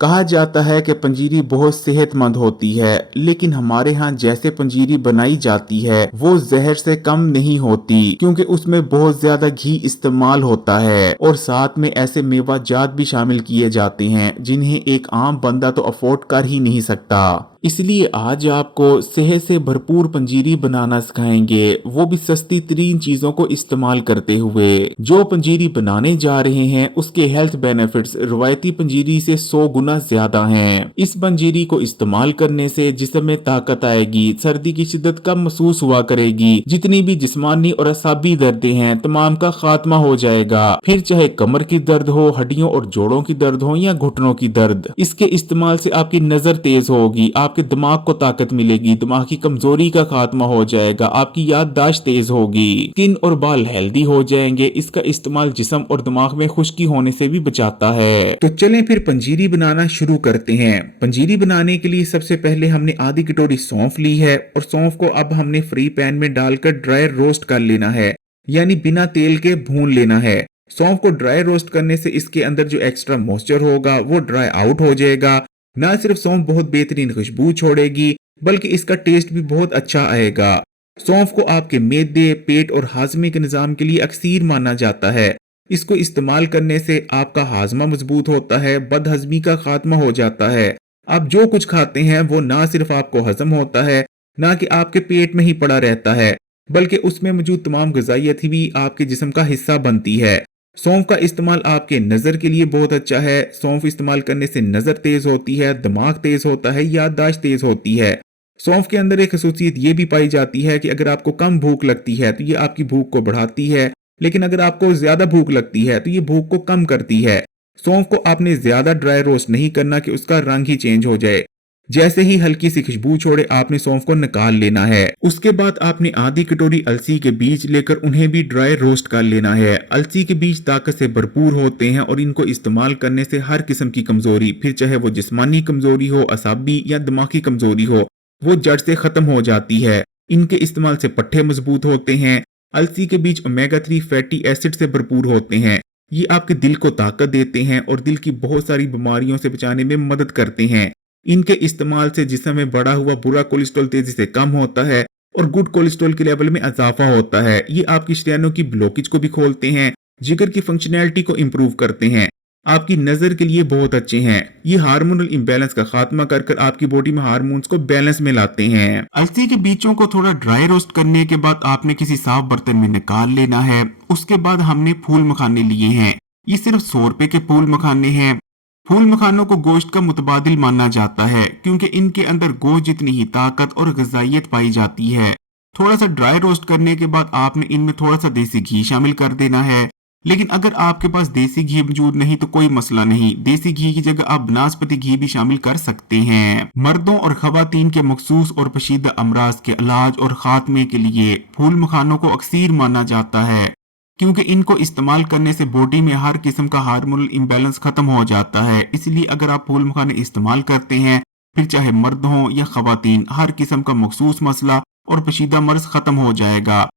कहा जाता है कि पंजीरी बहुत सेहतमंद होती है, लेकिन हमारे यहाँ जैसे पंजीरी बनाई जाती है वो जहर से कम नहीं होती, क्योंकि उसमें बहुत ज्यादा घी इस्तेमाल होता है और साथ में ऐसे मेवा जात भी शामिल किए जाते हैं जिन्हें एक आम बंदा तो अफोर्ड कर ही नहीं सकता। इसलिए आज आपको सेहत से भरपूर पंजीरी बनाना सिखाएंगे, वो भी सस्ती तरीन चीजों को इस्तेमाल करते हुए। जो पंजीरी बनाने जा रहे हैं उसके हेल्थ बेनिफिट्स रवायती पंजीरी से 100 गुना ज्यादा हैं। इस पंजीरी को इस्तेमाल करने से जिस्म में ताकत आएगी, सर्दी की शिद्दत कम महसूस हुआ करेगी, जितनी भी जिस्मानी और असाबी दर्दें हैं तमाम का खात्मा हो जाएगा। फिर चाहे कमर की दर्द हो, हड्डियों और जोड़ों की दर्द हो या घुटनों की दर्द, इसके इस्तेमाल से आपकी नजर तेज होगी, आपके दिमाग को ताकत मिलेगी, दिमाग की कमजोरी का खात्मा हो जाएगा, आपकी याददाश्त तेज होगी, स्किन और बाल हेल्दी हो जाएंगे। इसका इस्तेमाल जिस्म और दिमाग में खुश्की होने से भी बचाता है। तो चलें फिर पंजीरी बनाना शुरू करते हैं। पंजीरी बनाने के लिए सबसे पहले हमने आधी कटोरी सौंफ ली है और सौंफ को अब हमने फ्री पैन में डालकर ड्राई रोस्ट कर लेना है, यानी बिना तेल के भून लेना है। सौंफ को ड्राई रोस्ट करने से इसके अंदर जो एक्स्ट्रा मॉइस्चर होगा वो ड्राई आउट हो जाएगा। ना सिर्फ सौंफ बहुत बेहतरीन खुशबू छोड़ेगी बल्कि इसका टेस्ट भी बहुत अच्छा आएगा। सौंफ को आपके मैदे, पेट और हाजमे के निजाम के लिए अक्सीर माना जाता है। इसको इस्तेमाल करने से आपका हाजमा मजबूत होता है, बदहजमी का खात्मा हो जाता है। आप जो कुछ खाते हैं वो ना सिर्फ आपको हजम होता है, ना कि आपके पेट में ही पड़ा रहता है, बल्कि उसमें मौजूद तमाम ग़िज़ाइयत भी आपके जिस्म का हिस्सा बनती है। सौंफ का इस्तेमाल आपके नज़र के लिए बहुत अच्छा है। सौंफ इस्तेमाल करने से नज़र तेज होती है, दिमाग तेज होता है, याददाश्त तेज होती है। सौंफ के अंदर एक खसूसियत ये भी पाई जाती है कि अगर आपको कम भूख लगती है तो ये आपकी भूख को बढ़ाती है, लेकिन अगर आपको ज्यादा भूख लगती है तो ये भूख को कम करती है। सौंफ को आपने ज्यादा ड्राई रोस्ट नहीं करना कि उसका रंग ही चेंज हो जाए। जैसे ही हल्की सी खुशबू छोड़े आपने सौंफ को निकाल लेना है। उसके बाद आपने आधी कटोरी अलसी के बीज लेकर उन्हें भी ड्राई रोस्ट कर लेना है। अलसी के बीज ताकत से भरपूर होते हैं और इनको इस्तेमाल करने से हर किस्म की कमजोरी, फिर चाहे वो जिस्मानी कमजोरी हो, असाबी या दिमागी कमजोरी हो, वो जड़ से खत्म हो जाती है। इनके इस्तेमाल से पट्टे मजबूत होते हैं। अलसी के बीज ओमेगा 3 फैटी एसिड से भरपूर होते हैं। ये आपके दिल को ताकत देते हैं और दिल की बहुत सारी बीमारियों से बचाने में मदद करते हैं। इनके इस्तेमाल से जिस्म में बढ़ा हुआ बुरा कोलेस्ट्रॉल तेजी से कम होता है और गुड कोलेस्ट्रॉल के लेवल में इजाफा होता है। ये आपकी शरीयानों की ब्लॉकेज को भी खोलते हैं, जिगर की फंक्शनैलिटी को इम्प्रूव करते हैं, आपकी नजर के लिए बहुत अच्छे हैं। ये हार्मोनल इम्बैलेंस का खात्मा कर कर आपकी बॉडी में हार्मोन्स को बैलेंस में लाते हैं। अलसी के बीजों को थोड़ा ड्राई रोस्ट करने के बाद आपने किसी साफ बर्तन में निकाल लेना है। उसके बाद हमने फूल मखाने लिए हैं। ये सिर्फ 100 रुपए के फूल मखाने हैं। फूल मखानों को गोश्त का मुतबादिल माना जाता है क्योंकि इनके अंदर गोश्त जितनी ही ताकत और ग़िज़ाइयत पाई जाती है। थोड़ा सा ड्राई रोस्ट करने के बाद आपने इनमें थोड़ा सा देसी घी शामिल कर देना है। लेकिन अगर आपके पास देसी घी मौजूद नहीं तो कोई मसला नहीं, देसी घी की जगह आप बनास्पति घी भी शामिल कर सकते हैं। मर्दों और खवातीन के मखसूस और पेचीदा अमराज के इलाज और खात्मे के लिए फूल मखानों को अक्सीर माना जाता है क्योंकि इनको इस्तेमाल करने से बॉडी में हर किस्म का हार्मोनल इम्बैलेंस खत्म हो जाता है। इसलिए अगर आप फूल मखाने इस्तेमाल करते हैं, फिर चाहे मर्द हो या खवातीन, हर किस्म का मखसूस मसला और पेचीदा मर्ज खत्म हो जाएगा।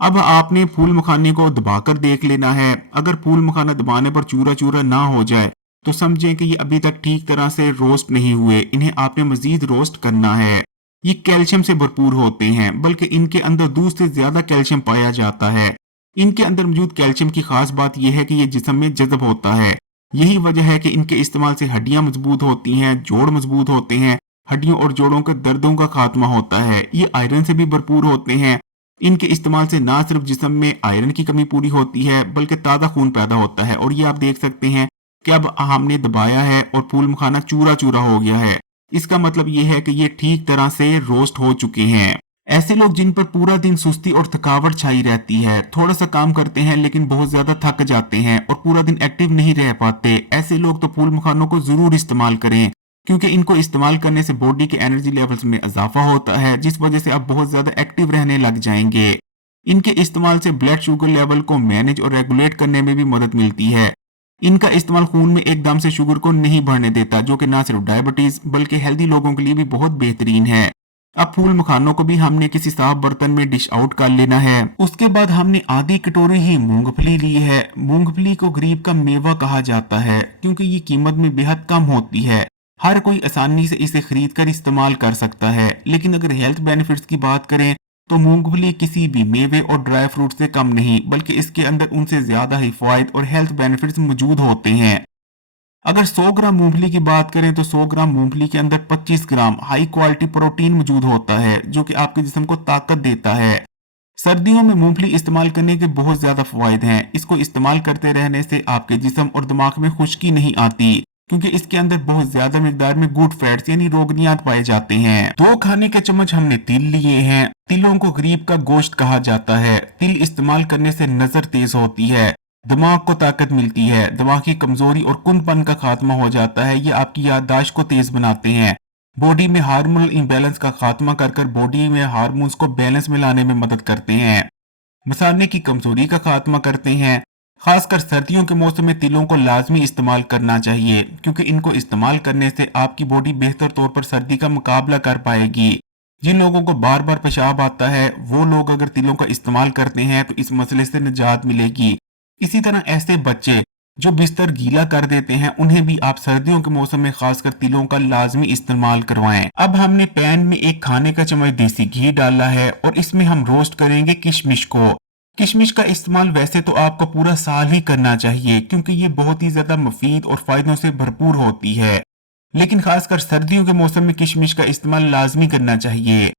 अब आपने फूल मखाने को दबाकर देख लेना है। अगर फूल मखाना दबाने पर चूरा चूरा ना हो जाए तो समझें कि ये अभी तक ठीक तरह से रोस्ट नहीं हुए। इन्हें आपने मजीद रोस्ट करना है। ये कैल्शियम से भरपूर होते हैं, बल्कि इनके अंदर दूध से ज्यादा कैल्शियम पाया जाता है। इनके अंदर मौजूद कैल्शियम की खास बात यह है कि ये जिस्म में जज़ब होता है। यही वजह है कि इनके इस्तेमाल से हड्डियां मजबूत होती हैं, जोड़ मजबूत होते हैं, हड्डियों और जोड़ों के दर्दों का खात्मा होता है। ये आयरन से भी भरपूर होते हैं। इनके इस्तेमाल से ना सिर्फ जिस्म में आयरन की कमी पूरी होती है बल्कि ताज़ा खून पैदा होता है। और ये आप देख सकते हैं कि अब हमने दबाया है और फूल मखाना चूरा चूरा हो गया है। इसका मतलब ये है कि ये ठीक तरह से रोस्ट हो चुके हैं। ऐसे लोग जिन पर पूरा दिन सुस्ती और थकावट छाई रहती है, थोड़ा सा काम करते हैं लेकिन बहुत ज्यादा थक जाते हैं और पूरा दिन एक्टिव नहीं रह पाते, ऐसे लोग तो फूल मखानों को जरूर इस्तेमाल करें क्योंकि इनको इस्तेमाल करने से बॉडी के एनर्जी लेवल्स में इजाफा होता है, जिस वजह से आप बहुत ज्यादा एक्टिव रहने लग जाएंगे। इनके इस्तेमाल से ब्लड शुगर लेवल को मैनेज और रेगुलेट करने में भी मदद मिलती है। इनका इस्तेमाल खून में एकदम से शुगर को नहीं बढ़ने देता, जो कि ना सिर्फ डायबिटीज बल्कि हेल्दी लोगों के लिए भी बहुत बेहतरीन है। अब फूल मखानों को भी हमने किसी साफ बर्तन में डिश आउट कर लेना है। उसके बाद हमने आधी कटोरी ही मूंगफली ली है। मूंगफली को गरीब का मेवा कहा जाता है क्योंकि ये कीमत में बेहद कम होती है। हर कोई आसानी से इसे खरीद कर इस्तेमाल कर सकता है, लेकिन अगर हेल्थ बेनिफिट्स की बात करें तो मूंगफली किसी भी मेवे और ड्राई फ्रूट से कम नहीं, बल्कि इसके अंदर उनसे ज्यादा ही फायदे और हेल्थ बेनिफिट्स मौजूद होते हैं। अगर 100 ग्राम मूंगफली की बात करें तो 100 ग्राम मूंगफली के अंदर 25 ग्राम हाई क्वालिटी प्रोटीन मौजूद होता है, जो कि आपके जिस्म को ताकत देता है। सर्दियों में मूंगफली इस्तेमाल करने के बहुत ज्यादा फायदे हैं। इसको इस्तेमाल करते रहने से आपके जिस्म और दिमाग में खुश्की नहीं आती, क्योंकि इसके अंदर बहुत ज्यादा मिकदार में गुड फैट्स यानी रोगनियात पाए जाते हैं। 2 खाने के चम्मच हमने तिल लिए हैं। तिलों को गरीब का गोश्त कहा जाता है। तिल इस्तेमाल करने से नजर तेज होती है, दिमाग को ताकत मिलती है, दिमाग की कमजोरी और कुंदपन का खात्मा हो जाता है। ये आपकी याददाश्त को तेज बनाते हैं। बॉडी में हार्मोनल इम्बैलेंस का खात्मा कर बॉडी में हार्मोन्स को बैलेंस में लाने में मदद करते हैं। मसाले की कमजोरी का खात्मा करते हैं। खासकर सर्दियों के मौसम में तिलों को लाजमी इस्तेमाल करना चाहिए, क्योंकि इनको इस्तेमाल करने से आपकी बॉडी बेहतर तौर पर सर्दी का मुकाबला कर पाएगी। जिन लोगों को बार बार पेशाब आता है, वो लोग अगर तिलों का इस्तेमाल करते हैं तो इस मसले से निजात मिलेगी। इसी तरह ऐसे बच्चे जो बिस्तर गीला कर देते हैं, उन्हें भी आप सर्दियों के मौसम में खासकर तिलों का लाजमी इस्तेमाल करवाएं। अब हमने पैन में 1 खाने का चम्मच देसी घी डाला है और इसमें हम रोस्ट करेंगे किशमिश को। किशमिश का इस्तेमाल वैसे तो आपको पूरा साल ही करना चाहिए, क्योंकि ये बहुत ही ज्यादा मुफीद और फायदों से भरपूर होती है, लेकिन खासकर सर्दियों के मौसम में किशमिश का इस्तेमाल लाजमी करना चाहिए।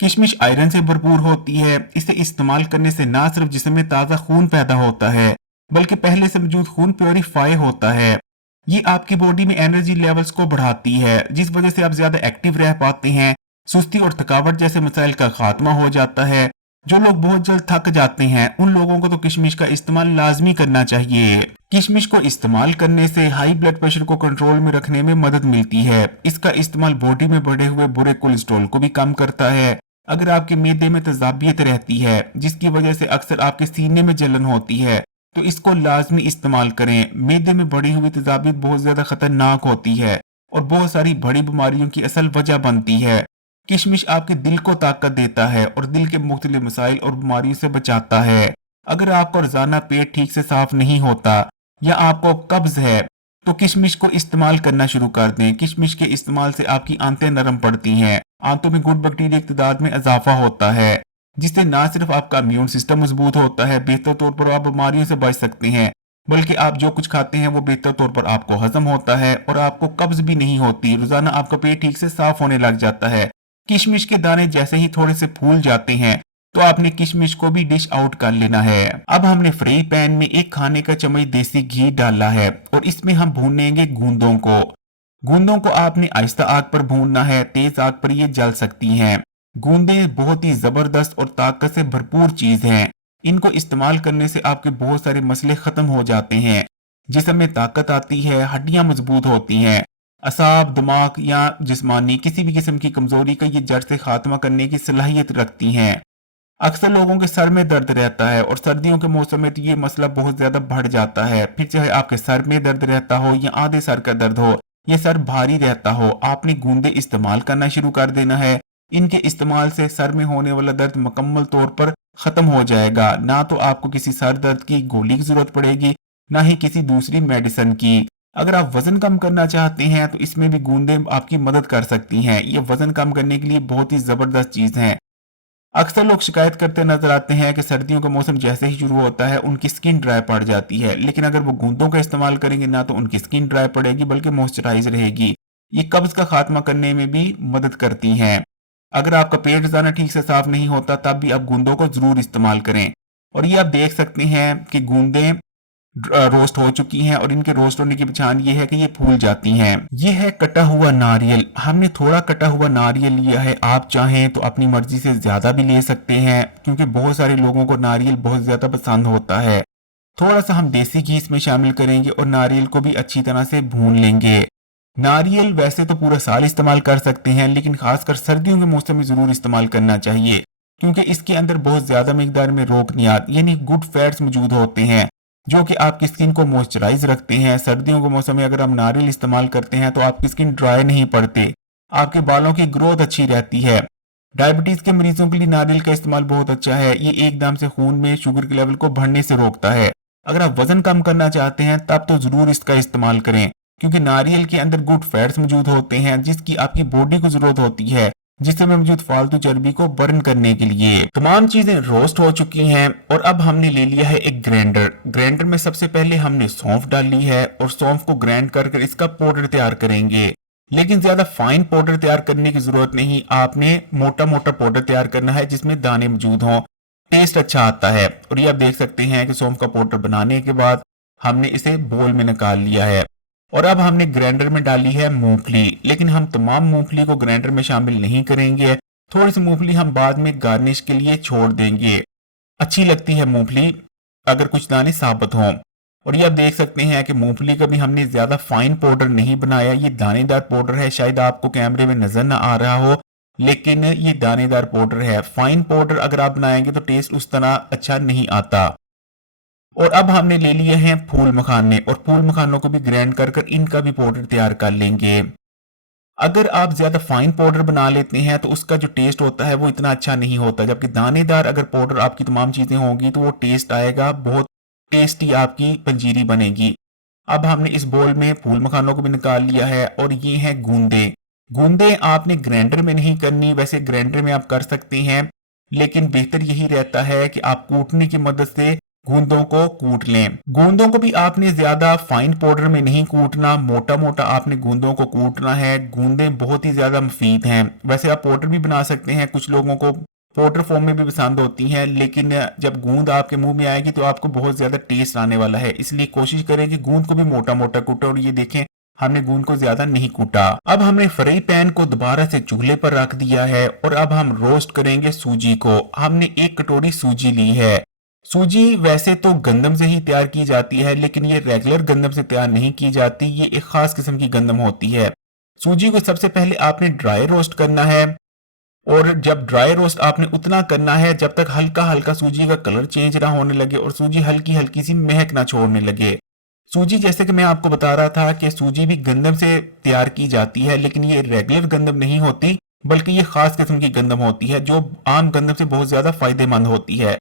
किशमिश आयरन से भरपूर होती है। इसे इस्तेमाल करने से ना सिर्फ जिस्म में ताज़ा खून पैदा होता है, बल्कि पहले से मौजूद खून प्योरीफाई होता है। ये आपकी बॉडी में एनर्जी लेवल्स को बढ़ाती है, जिस वजह से आप ज्यादा एक्टिव रह पाते हैं। सुस्ती और थकावट जैसे मसाइल का खात्मा हो जाता है। जो लोग बहुत जल्द थक जाते हैं, उन लोगों को तो किशमिश का इस्तेमाल लाजमी करना चाहिए। किशमिश को इस्तेमाल करने से हाई ब्लड प्रेशर को कंट्रोल में रखने में मदद मिलती है। इसका इस्तेमाल बॉडी में बढ़े हुए बुरे कोलेस्ट्रॉल को भी कम करता है। अगर आपके मैदे में तेजाबियत रहती है, जिसकी वजह से अक्सर आपके सीने में जलन होती है, तो इसको लाजमी इस्तेमाल करें। मैदे में बढ़ी हुई तेजाबियत बहुत ज्यादा खतरनाक होती है और बहुत सारी बड़ी बीमारियों की असल वजह बनती है। किशमिश आपके दिल को ताकत देता है और दिल के मुख्तलिफ मसाइल और बीमारियों से बचाता है। अगर आपका रोजाना पेट ठीक से साफ नहीं होता या आपको कब्ज है, तो किशमिश को इस्तेमाल करना शुरू कर दें। किशमिश के इस्तेमाल से आपकी आंतें नरम पड़ती हैं, आंतों में गुड बैक्टीरिया की तादाद में इजाफा होता है, जिससे ना सिर्फ आपका इम्यून सिस्टम मजबूत होता है, बेहतर तौर पर आप बीमारियों से बच सकते हैं, बल्कि आप जो कुछ खाते हैं वो बेहतर तौर पर आपको हजम होता है और आपको कब्ज भी नहीं होती। रोजाना आपका पेट ठीक से साफ होने लग जाता है। किशमिश के दाने जैसे ही थोड़े से फूल जाते हैं, तो आपने किशमिश को भी डिश आउट कर लेना है। अब हमने फ्राई पैन में 1 खाने का चम्मच देसी घी डाला है और इसमें हम भूनेंगे गूंदों को। गूंदों को आपने आहिस्ता आग पर भूनना है, तेज आग पर ये जल सकती हैं। गूंदे बहुत ही जबरदस्त और ताकत से भरपूर चीज हैं। इनको इस्तेमाल करने से आपके बहुत सारे मसले खत्म हो जाते हैं। जिस्म में ताकत आती है, हड्डियां मजबूत होती हैं, असाब, दिमाग या जिस्मानी किसी भी किस्म की कमजोरी का ये जड़ से खात्मा करने की सलाहियत रखती हैं। अक्सर लोगों के सर में दर्द रहता है और सर्दियों के मौसम में तो ये मसला बहुत ज्यादा बढ़ जाता है। फिर चाहे आपके सर में दर्द रहता हो या आधे सर का दर्द हो या सर भारी रहता हो, आपने गूंदे इस्तेमाल करना शुरू कर देना है। इनके इस्तेमाल से सर में होने वाला दर्द मुकम्मल तौर पर खत्म हो जाएगा। ना तो आपको किसी सर दर्द की गोली की जरूरत पड़ेगी, ना ही किसी दूसरी मेडिसिन की। अगर आप वजन कम करना चाहते हैं तो इसमें भी गूंदे आपकी मदद कर सकती हैं। ये वजन कम करने के लिए बहुत ही जबरदस्त चीज है। अक्सर लोग शिकायत करते नजर आते हैं कि सर्दियों का मौसम जैसे ही शुरू होता है उनकी स्किन ड्राई पड़ जाती है, लेकिन अगर वो गूंदों का इस्तेमाल करेंगे ना तो उनकी स्किन ड्राई पड़ेगी बल्कि मॉइस्चराइज रहेगी। ये कब्ज का खात्मा करने में भी मदद करती हैं। अगर आपका पेट रोजाना ठीक से साफ नहीं होता तब भी आप गूंदों को जरूर इस्तेमाल करें। और ये आप देख सकते हैं कि गूंदें रोस्ट हो चुकी हैं और इनके रोस्ट होने की पहचान ये है कि ये फूल जाती हैं। ये है कटा हुआ नारियल। हमने थोड़ा कटा हुआ नारियल लिया है। आप चाहें तो अपनी मर्जी से ज्यादा भी ले सकते हैं, क्योंकि बहुत सारे लोगों को नारियल बहुत ज्यादा पसंद होता है। थोड़ा सा हम देसी घी इसमें शामिल करेंगे और नारियल को भी अच्छी तरह से भून लेंगे। नारियल वैसे तो पूरा साल इस्तेमाल कर सकते हैं, लेकिन खासकर सर्दियों के मौसम में जरूर इस्तेमाल करना चाहिए, क्योंकि इसके अंदर बहुत ज्यादा मिकदार में रोगनियात यानी गुड फैट्स मौजूद होते हैं, जो कि आपकी स्किन को मॉइस्चराइज रखते हैं। सर्दियों के मौसम में अगर हम नारियल इस्तेमाल करते हैं तो आपकी स्किन ड्राई नहीं पड़ती, आपके बालों की ग्रोथ अच्छी रहती है। डायबिटीज के मरीजों के लिए नारियल का इस्तेमाल बहुत अच्छा है। ये एकदम से खून में शुगर के लेवल को बढ़ने से रोकता है। अगर आप वजन कम करना चाहते हैं तब तो जरूर इसका इस्तेमाल करें, क्योंकि नारियल के अंदर गुड फैट्स मौजूद होते हैं जिसकी आपकी बॉडी को जरूरत होती है जिसमें मौजूद फालतू चर्बी को बर्न करने के लिए। तमाम चीजें रोस्ट हो चुकी हैं और अब हमने ले लिया है एक ग्राइंडर। ग्राइंडर में सबसे पहले हमने सौंफ डाली है और सौंफ को ग्राइंड कर इसका पाउडर तैयार करेंगे। लेकिन ज्यादा फाइन पाउडर तैयार करने की जरूरत नहीं, आपने मोटा मोटा पाउडर तैयार करना है जिसमें दाने मौजूद हों, टेस्ट अच्छा आता है। और ये आप देख सकते हैं कि सौंफ का पाउडर बनाने के बाद हमने इसे बोल में निकाल लिया है। और अब हमने ग्राइंडर में डाली है मूंगफली, लेकिन हम तमाम मूंगफली को ग्राइंडर में शामिल नहीं करेंगे। थोड़ी सी मूंगफली हम बाद में गार्निश के लिए छोड़ देंगे। अच्छी लगती है मूंगफली अगर कुछ दाने साबुत हों। और ये आप देख सकते हैं कि मूंगफली का भी हमने ज्यादा फाइन पाउडर नहीं बनाया, ये दानेदार पाउडर है। शायद आपको कैमरे में नजर ना आ रहा हो, लेकिन ये दानेदार पाउडर है। फाइन पाउडर अगर आप बनाएंगे तो टेस्ट उस तरह अच्छा नहीं आता। और अब हमने ले लिए हैं फूल मखाने, और फूल मखानों को भी ग्राइंड कर इनका भी पाउडर तैयार कर लेंगे। अगर आप ज्यादा फाइन पाउडर बना लेते हैं तो उसका जो टेस्ट होता है वो इतना अच्छा नहीं होता, जबकि दानेदार अगर पाउडर आपकी तमाम चीजें होंगी तो वो टेस्ट आएगा, बहुत टेस्टी आपकी पंजीरी बनेगी। अब हमने इस बोल में फूल मखानों को भी निकाल लिया है और ये हैं गूंदे। गूंदे आपने ग्राइंडर में नहीं करनी, वैसे ग्राइंडर में आप कर सकते हैं, लेकिन बेहतर यही रहता है कि आप कूटने की मदद से गूंदों को कूट लें। गूंदों को भी आपने ज्यादा फाइन पाउडर में नहीं कूटना, मोटा मोटा आपने गूंदों को कूटना है। गूंदे बहुत ही ज्यादा मुफीद हैं। वैसे आप पाउडर भी बना सकते हैं, कुछ लोगों को पाउडर फॉर्म में भी पसंद होती हैं, लेकिन जब गूंद आपके मुंह में आएगी तो आपको बहुत ज्यादा टेस्ट आने वाला है। इसलिए कोशिश करें कि गूंद को भी मोटा मोटा कूटें। और ये देखें, हमने गूंद को ज्यादा नहीं कूटा। अब हमने फ्राई पैन को दोबारा से चूल्हे पर रख दिया है और अब हम रोस्ट करेंगे सूजी को। हमने 1 कटोरी सूजी ली है। सूजी वैसे तो गंदम से ही तैयार की जाती है, लेकिन ये रेगुलर गंदम से तैयार नहीं की जाती, ये एक खास किस्म की गंदम होती है। सूजी को सबसे पहले आपने ड्राई रोस्ट करना है, और जब ड्राई रोस्ट आपने उतना करना है जब तक हल्का हल्का सूजी का कलर चेंज ना होने लगे और सूजी हल्की हल्की सी महक ना छोड़ने लगे। सूजी, जैसे कि मैं आपको बता रहा था कि सूजी भी गंदम से तैयार की जाती है, लेकिन ये रेगुलर गंदम नहीं होती, बल्कि ये खास किस्म की गंदम होती है जो आम गंदम से बहुत ज्यादा फायदेमंद होती है।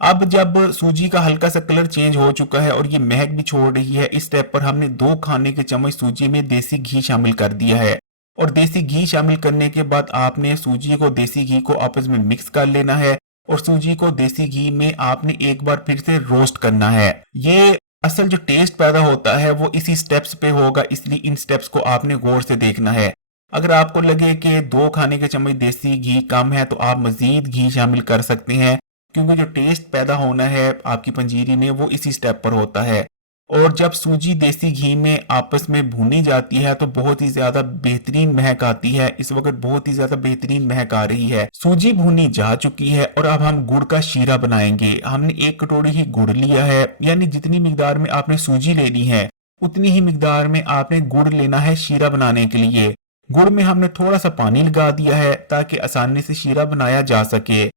अब जब सूजी का हल्का सा कलर चेंज हो चुका है और ये महक भी छोड़ रही है, इस स्टेप पर हमने 2 खाने के चम्मच सूजी में देसी घी शामिल कर दिया है। और देसी घी शामिल करने के बाद आपने सूजी को देसी घी को आपस में मिक्स कर लेना है और सूजी को देसी घी में आपने एक बार फिर से रोस्ट करना है। ये असल जो टेस्ट पैदा होता है वो इसी स्टेप्स पे होगा, इसलिए इन स्टेप्स को आपने गौर से देखना है। अगर आपको लगे कि 2 खाने के चम्मच देसी घी कम है तो आप मजीद घी शामिल कर सकते हैं, क्योंकि जो टेस्ट पैदा होना है आपकी पंजीरी में वो इसी स्टेप पर होता है। और जब सूजी देसी घी में आपस में भूनी जाती है तो बहुत ही ज्यादा बेहतरीन महक आती है। इस वक्त बहुत ही ज्यादा बेहतरीन महक आ रही है। सूजी भूनी जा चुकी है और अब हम गुड़ का शीरा बनाएंगे। हमने 1 कटोरी ही गुड़ लिया है, यानी जितनी मिकदार में आपने सूजी लेनी है उतनी ही मिकदार में आपने गुड़ लेना है शीरा बनाने के लिए। गुड़ में हमने थोड़ा सा पानी लगा दिया है ताकि आसानी से शीरा बनाया जा सके।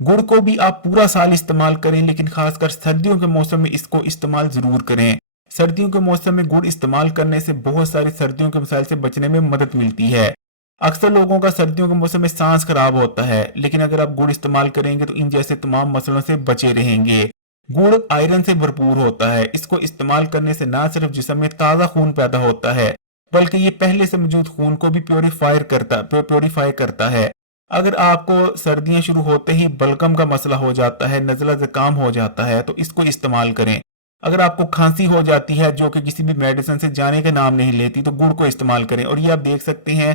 गुड़ को भी आप पूरा साल इस्तेमाल करें, लेकिन खासकर सर्दियों के मौसम में इसको इस्तेमाल जरूर करें। सर्दियों के मौसम में गुड़ इस्तेमाल करने से बहुत सारे सर्दियों के मसाइल से बचने में मदद मिलती है। अक्सर लोगों का सर्दियों के मौसम में सांस खराब होता है, लेकिन अगर आप गुड़ इस्तेमाल करेंगे तो इन जैसे तमाम मसलों से बचे रहेंगे। गुड़ आयरन से भरपूर होता है। इसको इस्तेमाल करने से न सिर्फ जिस्म में ताज़ा खून पैदा होता है, बल्कि ये पहले से मौजूद खून को भी प्योरीफाई करता है। अगर आपको सर्दियां शुरू होते ही बलगम का मसला हो जाता है, नज़ला ज़ुकाम हो जाता है, तो इसको इस्तेमाल करें। अगर आपको खांसी हो जाती है जो कि किसी भी मेडिसिन से जाने का नाम नहीं लेती, तो गुड़ को इस्तेमाल करें। और ये आप देख सकते हैं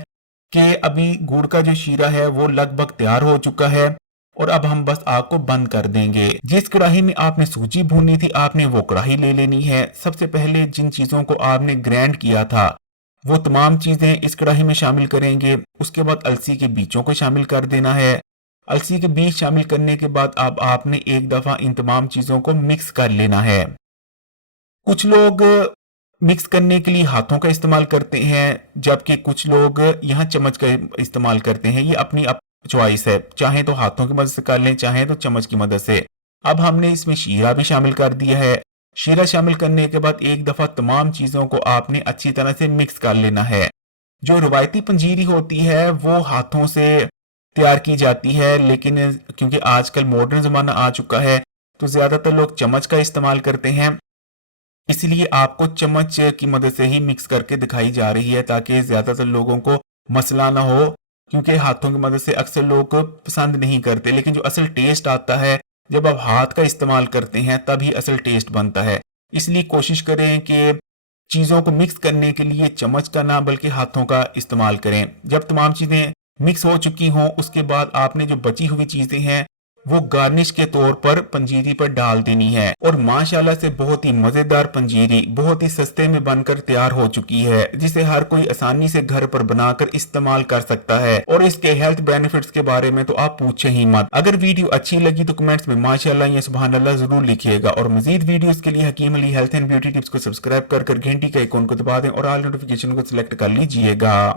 कि अभी गुड़ का जो शीरा है वो लगभग तैयार हो चुका है और अब हम बस आग को बंद कर देंगे। जिस कढ़ाई में आपने सूजी भूनी थी आपने वो कढ़ाई ले लेनी है। सबसे पहले जिन चीजों को आपने ग्राइंड किया था वो तमाम चीजें इस कढ़ाई में शामिल करेंगे। उसके बाद अलसी के बीजों को शामिल कर देना है। अलसी के बीज शामिल करने के बाद अब आपने एक दफा इन तमाम चीजों को मिक्स कर लेना है। कुछ लोग मिक्स करने के लिए हाथों का इस्तेमाल करते हैं, जबकि कुछ लोग यहाँ चम्मच का इस्तेमाल करते हैं। ये अपनी चॉइस है, चाहे तो हाथों की मदद से कर लें, चाहे तो चम्मच की मदद से। अब हमने इसमें शीरा भी शामिल कर दिया है। शीरा शामिल करने के बाद एक दफा तमाम चीजों को आपने अच्छी तरह से मिक्स कर लेना है। जो रवायती पंजीरी होती है वो हाथों से तैयार की जाती है। लेकिन क्योंकि आजकल मॉडर्न ज़माना आ चुका है तो ज़्यादातर लोग चम्मच का इस्तेमाल करते हैं, इसलिए आपको चम्मच की मदद से ही मिक्स करके दिखाई जा रही है ताकि ज़्यादातर लोगों को मसला ना हो, क्योंकि हाथों की मदद से अक्सर लोग पसंद नहीं करते। लेकिन जो असल टेस्ट आता है जब आप हाथ का इस्तेमाल करते हैं तभी असल टेस्ट बनता है। इसलिए कोशिश करें कि चीज़ों को मिक्स करने के लिए चम्मच का ना बल्कि हाथों का इस्तेमाल करें। जब तमाम चीज़ें मिक्स हो चुकी हों उसके बाद आपने जो बची हुई चीज़ें हैं वो गार्निश के तौर पर पंजीरी पर डाल देनी है। और माशाल्लाह से बहुत ही मजेदार पंजीरी बहुत ही सस्ते में बनकर तैयार हो चुकी है, जिसे हर कोई आसानी से घर पर बनाकर इस्तेमाल कर सकता है। और इसके हेल्थ बेनिफिट्स के बारे में तो आप पूछे ही मत। अगर वीडियो अच्छी लगी तो कमेंट्स में माशाल्लाह या सुभान अल्लाह जरूर लिखिएगा। और मजीद वीडियोस के लिए Hakim Ali health and beauty tips को सब्सक्राइब कर घंटी के आइकॉन को दबा दें और ऑल नोटिफिकेशन को सिलेक्ट कर लीजिएगा।